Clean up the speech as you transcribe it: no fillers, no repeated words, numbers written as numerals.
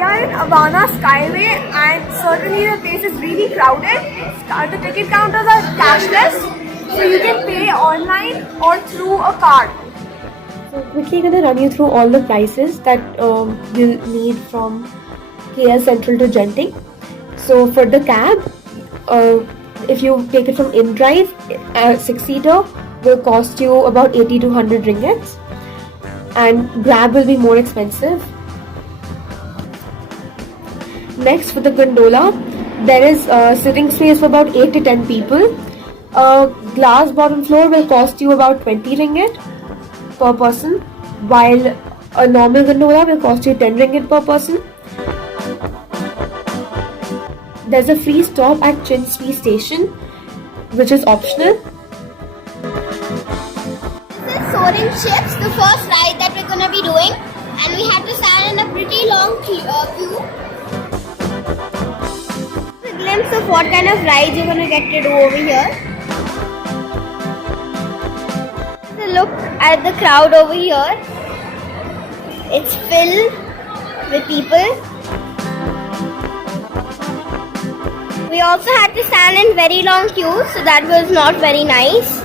we are in Awana Skyway and certainly the place is really crowded. The ticket counters are cashless, so you can pay online or through a card. So quickly going to run you through all the prices that you'll need from KL Central to Genting. So for the cab, if you take it from InDrive, a 6-seater will cost you about 80 to 100 ringgits, and Grab will be more expensive. Next, for the Gandola, there is sitting space for about 8 to 10 people. A glass bottom floor will cost you about 20 ringgit per person, while a normal Gandola will cost you 10 ringgit per person. There's a free stop at Chinspi station, which is optional. This is Soaring Ships, the first ride that we're gonna be doing, and we have to stand in a pretty long queue. A glimpse of what kind of rides you're gonna get to do over here. Look at the crowd over here. It's filled with people. We also had to stand in very long queues, so that was not very nice.